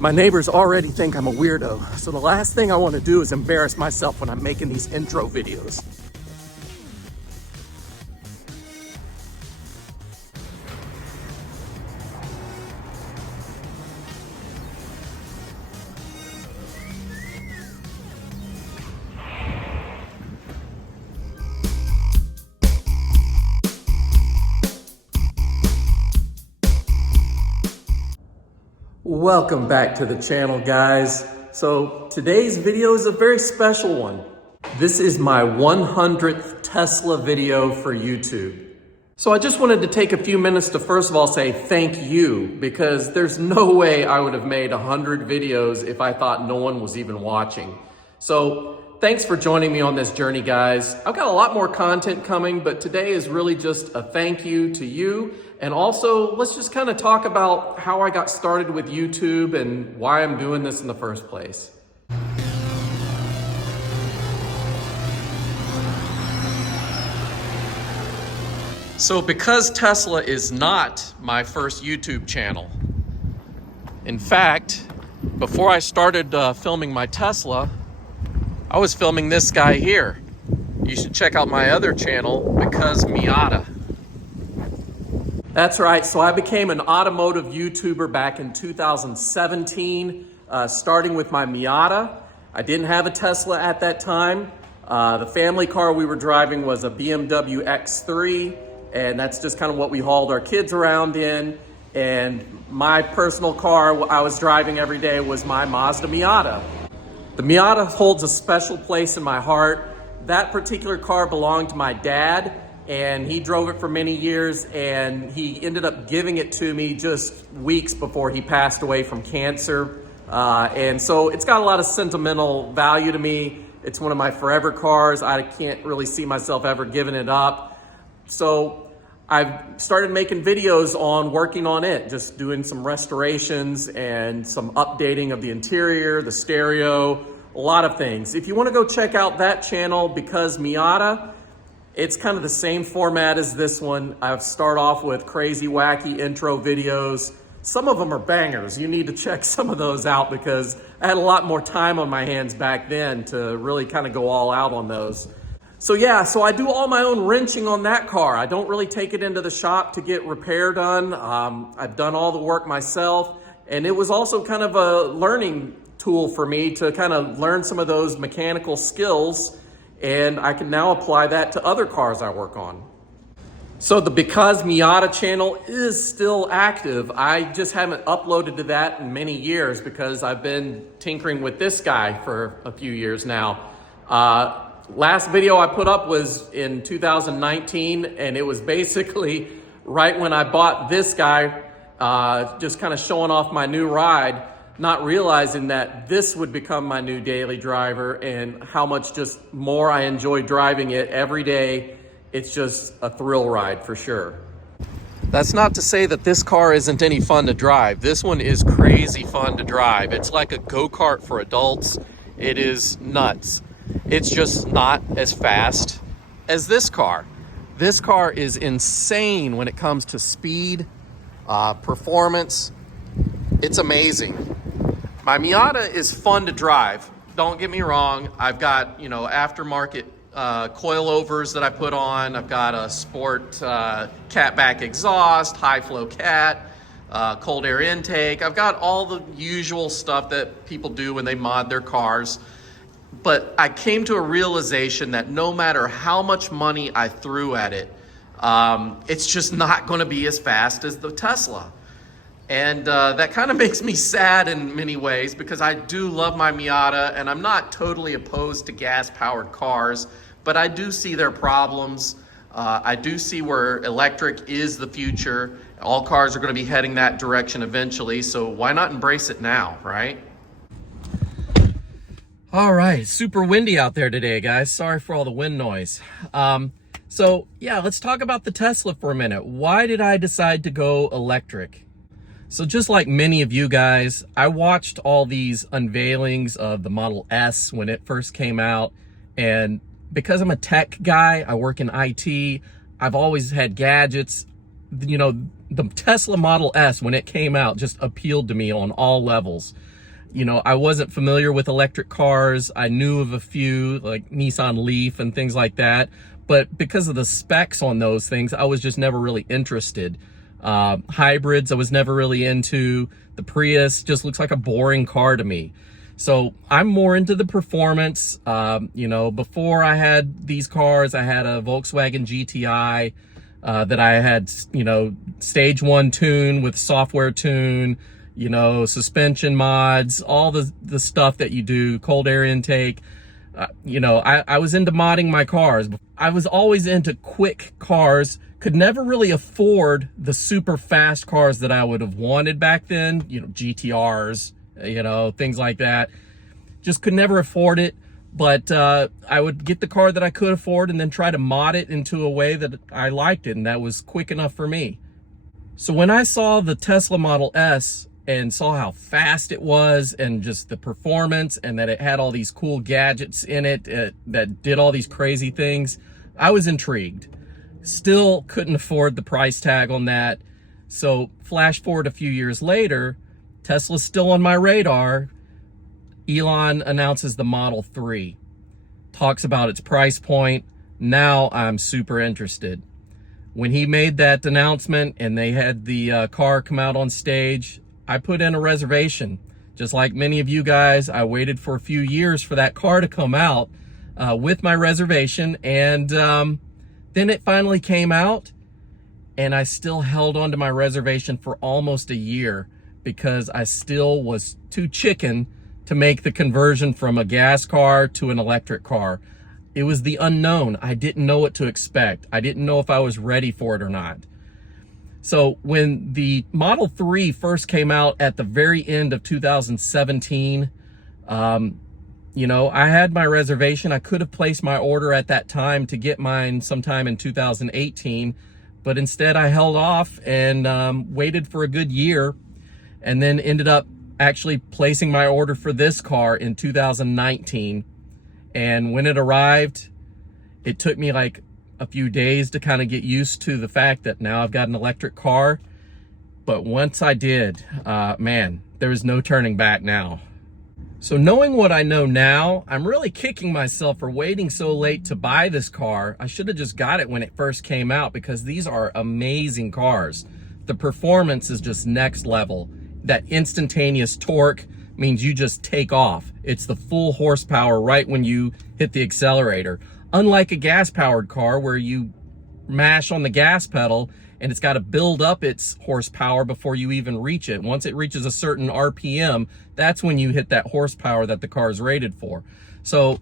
My neighbors already think I'm a weirdo, so the last thing I want to do is embarrass myself when I'm making these intro videos. Welcome back to the channel, guys. So today's video is a very special one. This is my 100th Tesla video for YouTube. So I just wanted to take a few minutes to first of all say thank you, because there's no way I would have made 100 videos if I thought no one was even watching. So thanks for joining me on this journey, guys. I've got a lot more content coming, but today is really just a thank you to you. And also, let's just kind of talk about how I got started with YouTube and why I'm doing this in the first place. So because Tesla is not my first YouTube channel, in fact, before I started filming my Tesla, I was filming this guy here. You should check out my other channel, Because Miata. That's right, so I became an automotive YouTuber back in 2017, starting with my Miata. I didn't have a Tesla at that time. The family car we were driving was a BMW X3, and that's just kind of what we hauled our kids around in. And my personal car I was driving every day was my Mazda Miata. The Miata holds a special place in my heart. That particular car belonged to my dad, and he drove it for many years, and he ended up giving it to me just weeks before he passed away from cancer. And so it's got a lot of sentimental value to me. It's one of my forever cars. I can't really see myself ever giving it up. So I've started making videos on working on it, just doing some restorations and some updating of the interior, the stereo, a lot of things. If you want to go check out that channel, Because Miata, it's kind of the same format as this one. I start off with crazy, wacky intro videos. Some of them are bangers. You need to check some of those out because I had a lot more time on my hands back then to really kind of go all out on those. So yeah, so I do all my own wrenching on that car. I don't really take it into the shop to get repair done. I've done all the work myself, and it was also kind of a learning tool for me to kind of learn some of those mechanical skills, and I can now apply that to other cars I work on. So the Because Miata channel is still active. I just haven't uploaded to that in many years because I've been tinkering with this guy for a few years now. Last video I put up was in 2019, and it was basically right when I bought this guy, just kind of showing off my new ride, not realizing that this would become my new daily driver and how much just more I enjoy driving it every day. It's just a thrill ride for sure. That's not to say that this car isn't any fun to drive. This one is crazy fun to drive. It's like a go-kart for adults. It is nuts. It's just not as fast as this car. This car is insane when it comes to speed, performance. It's amazing. My Miata is fun to drive. Don't get me wrong. I've got, aftermarket coilovers that I put on. I've got a sport catback exhaust, high flow cat, cold air intake. I've got all the usual stuff that people do when they mod their cars. But I came to a realization that no matter how much money I threw at it, it's just not going to be as fast as the Tesla. And that kind of makes me sad in many ways because I do love my Miata, and I'm not totally opposed to gas-powered cars, but I do see their problems. I do see where electric is the future. All cars are going to be heading that direction eventually, so why not embrace it now, right? All right, super windy out there today, guys. Sorry for all the wind noise. So yeah, let's talk about the Tesla for a minute. Why did I decide to go electric? So just like many of you guys, I watched all these unveilings of the Model S when it first came out. And because I'm a tech guy, I work in IT, I've always had gadgets. the Tesla Model S, when it came out, just appealed to me on all levels. You know, I wasn't familiar with electric cars. I knew of a few, like Nissan Leaf and things like that. But because of the specs on those things, I was just never really interested. Hybrids, I was never really into. The Prius just looks like a boring car to me. So I'm more into the performance. You know, before I had these cars, I had a Volkswagen GTI that I had, you know, stage 1 tune with software tune, you know, suspension mods, all the stuff that you do, cold air intake. You know, I was into modding my cars. I was always into quick cars, could never really afford the super fast cars that I would have wanted back then, you know, GTRs, you know, things like that. Just could never afford it. But I would get the car that I could afford and then try to mod it into a way that I liked it, and that was quick enough for me. So when I saw the Tesla Model S and saw how fast it was and just the performance and that it had all these cool gadgets in it that did all these crazy things, I was intrigued. Still couldn't afford the price tag on that. So flash forward a few years later, Tesla's still on my radar. Elon announces the Model 3, talks about its price point. Now I'm super interested. When he made that announcement and they had the car come out on stage, I put in a reservation. Just like many of you guys, I waited for a few years for that car to come out with my reservation, and then it finally came out, and I still held on to my reservation for almost a year because I still was too chicken to make the conversion from a gas car to an electric car. It was the unknown. I didn't know what to expect. I didn't know if I was ready for it or not. So when the Model 3 first came out at the very end of 2017, you know, I had my reservation. I could have placed my order at that time to get mine sometime in 2018, but instead I held off and waited for a good year, and then ended up actually placing my order for this car in 2019. And when it arrived, it took me like a few days to kind of get used to the fact that now I've got an electric car. But once I did, man, there was no turning back now. So knowing what I know now, I'm really kicking myself for waiting so late to buy this car. I should have just got it when it first came out, because these are amazing cars. The performance is just next level. That instantaneous torque means you just take off. It's the full horsepower right when you hit the accelerator. Unlike a gas-powered car where you mash on the gas pedal and it's got to build up its horsepower before you even reach it. Once it reaches a certain RPM, that's when you hit that horsepower that the car is rated for. So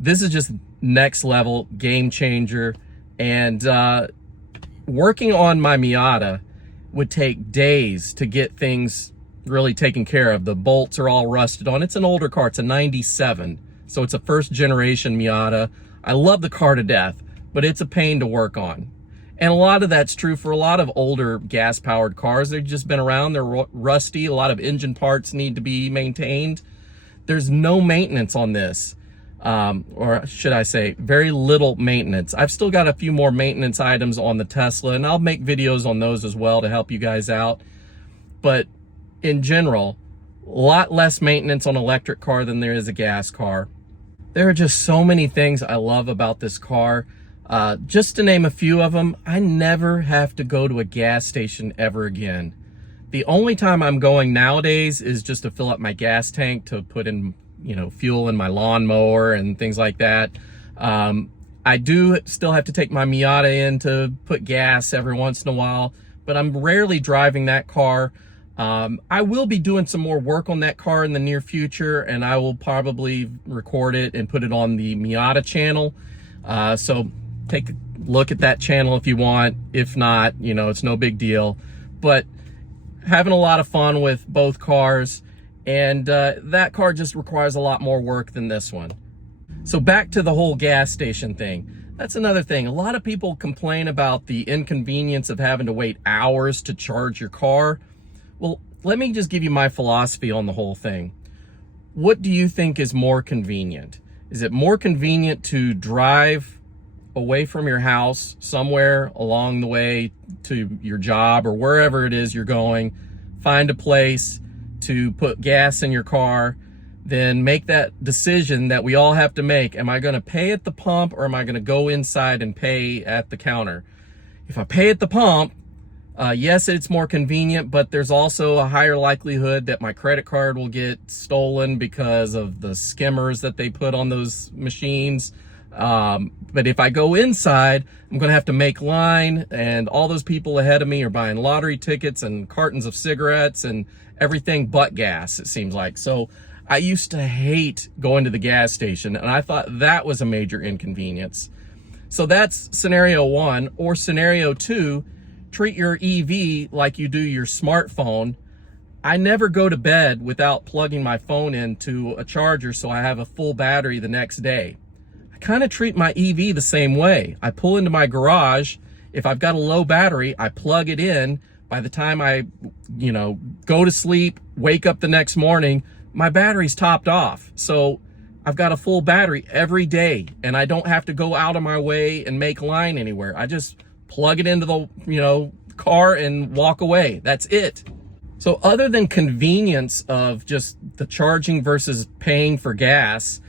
this is just next level, game changer. And working on my Miata would take days to get things really taken care of. The bolts are all rusted on. It's an older car. It's a 97. So it's a first generation Miata. I love the car to death, but it's a pain to work on. And a lot of that's true for a lot of older gas powered cars. They've just been around. They're rusty. A lot of engine parts need to be maintained. There's no maintenance on this. Or should I say, very little maintenance. I've still got a few more maintenance items on the Tesla, and I'll make videos on those as well to help you guys out. But in general, a lot less maintenance on an electric car than there is a gas car. There are just so many things I love about this car. Just to name a few of them, I never have to go to a gas station ever again. The only time I'm going nowadays is just to fill up my gas tank to put in, you know, fuel in my lawnmower and things like that. I do still have to take my Miata in to put gas every once in a while, but I'm rarely driving that car. I will be doing some more work on that car in the near future, and I will probably record it and put it on the Miata channel. So take a look at that channel if you want. If not, you know, it's no big deal. But having a lot of fun with both cars, and that car just requires a lot more work than this one. So back to the whole gas station thing. That's another thing. A lot of people complain about the inconvenience of having to wait hours to charge your car. Well, let me just give you my philosophy on the whole thing. What do you think is more convenient? Is it more convenient to drive away from your house, somewhere along the way to your job or wherever it is you're going, find a place to put gas in your car, then make that decision that we all have to make. Am I going to pay at the pump, or am I going to go inside and pay at the counter? If I pay at the pump, yes, it's more convenient, but there's also a higher likelihood that my credit card will get stolen because of the skimmers that they put on those machines. But if I go inside, I'm going to have to make line, and all those people ahead of me are buying lottery tickets and cartons of cigarettes and everything but gas, it seems like. So I used to hate going to the gas station, and I thought that was a major inconvenience. So that's scenario one. Or scenario two, treat your EV like you do your smartphone. I never go to bed without plugging my phone into a charger so I have a full battery the next day. I kind of treat my EV the same way. I pull into my garage. If I've got a low battery, I plug it in. By the time I, go to sleep, wake up the next morning, my battery's topped off. So I've got a full battery every day, and I don't have to go out of my way and make line anywhere. I just plug it into the, car and walk away. That's it. So other than convenience of just the charging versus paying for gas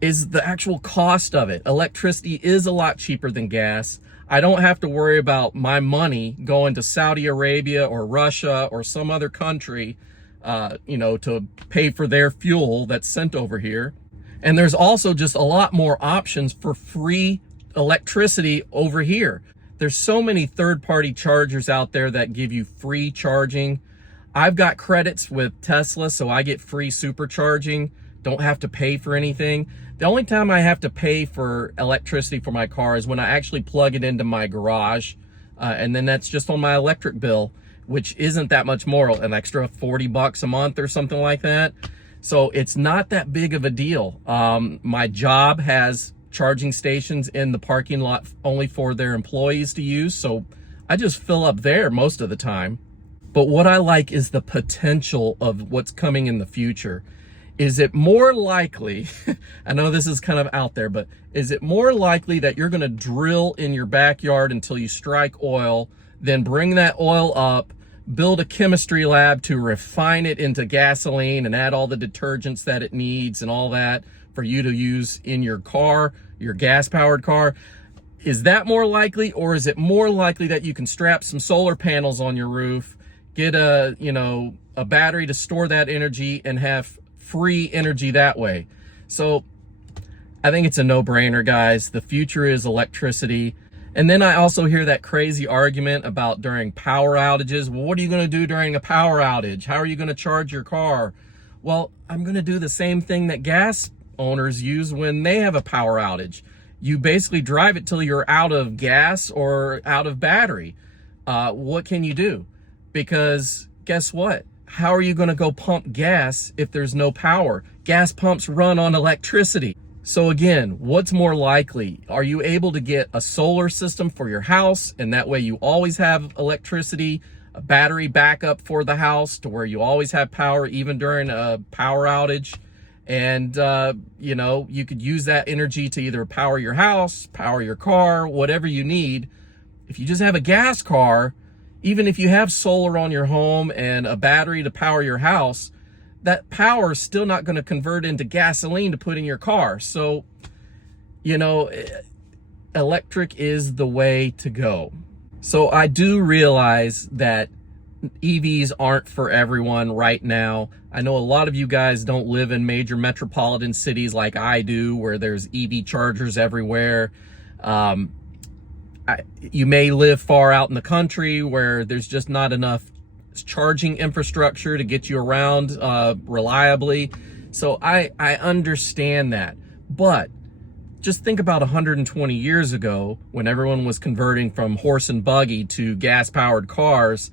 is the actual cost of it. Electricity is a lot cheaper than gas. I don't have to worry about my money going to Saudi Arabia or Russia or some other country, to pay for their fuel that's sent over here. And there's also just a lot more options for free electricity over here. There's so many third-party chargers out there that give you free charging. I've got credits with Tesla, so I get free supercharging. Don't have to pay for anything. The only time I have to pay for electricity for my car is when I actually plug it into my garage. And then that's just on my electric bill, which isn't that much more, an extra $40 a month or something like that. So it's not that big of a deal. My job has charging stations in the parking lot only for their employees to use. So I just fill up there most of the time. But what I like is the potential of what's coming in the future. Is it more likely, I know this is kind of out there, but is it more likely that you're going to drill in your backyard until you strike oil, then bring that oil up, build a chemistry lab to refine it into gasoline and add all the detergents that it needs and all that for you to use in your car, your gas-powered car? Is that more likely, or is it more likely that you can strap some solar panels on your roof, get a battery to store that energy and have free energy that way? So I think it's a no-brainer, guys. The future is electricity. And then I also hear that crazy argument about during power outages. Well, what are you going to do during a power outage? How are you going to charge your car? Well, I'm going to do the same thing that gas owners use when they have a power outage. You basically drive it till you're out of gas or out of battery. What can you do? Because guess what? How are you going to go pump gas if there's no power? Gas pumps run on electricity. So again, what's more likely? Are you able to get a solar system for your house, and that way you always have electricity, a battery backup for the house to where you always have power even during a power outage? And, you could use that energy to either power your house, power your car, whatever you need. If you just have a gas car, even if you have solar on your home and a battery to power your house, that power is still not going to convert into gasoline to put in your car. So, electric is the way to go. So I do realize that EVs aren't for everyone right now. I know a lot of you guys don't live in major metropolitan cities like I do, where there's EV chargers everywhere. You may live far out in the country where there's just not enough charging infrastructure to get you around reliably. So I understand that. But just think about 120 years ago when everyone was converting from horse and buggy to gas-powered cars.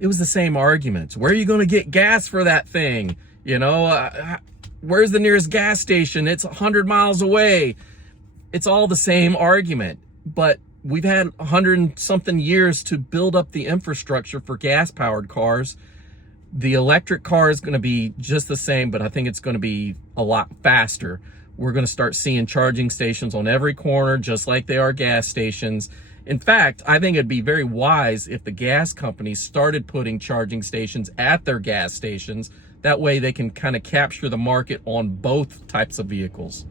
It was the same arguments. Where are you going to get gas for that thing? Where's the nearest gas station? It's 100 miles away. It's all the same argument. But we've had 100-something years to build up the infrastructure for gas-powered cars. The electric car is going to be just the same, but I think it's going to be a lot faster. We're going to start seeing charging stations on every corner, just like they are gas stations. In fact, I think it'd be very wise if the gas companies started putting charging stations at their gas stations. That way they can kind of capture the market on both types of vehicles.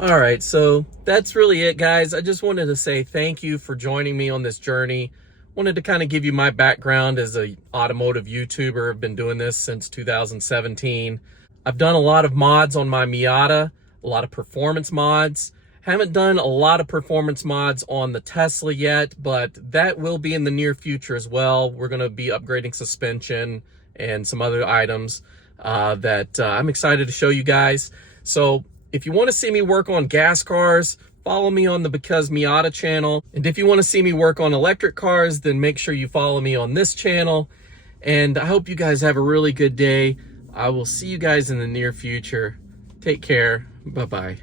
All right, so that's really it, guys. I just wanted to say thank you for joining me on this journey. Wanted to kind of give you my background as an automotive YouTuber. I've been doing this since 2017. I've done a lot of mods on my Miata, a lot of performance mods. Haven't done a lot of performance mods on the Tesla yet, but that will be in the near future as well. We're going to be upgrading suspension and some other items that I'm excited to show you guys. So if you want to see me work on gas cars, follow me on the Because Miata channel. And if you want to see me work on electric cars, then make sure you follow me on this channel. And I hope you guys have a really good day. I will see you guys in the near future. Take care. Bye-bye.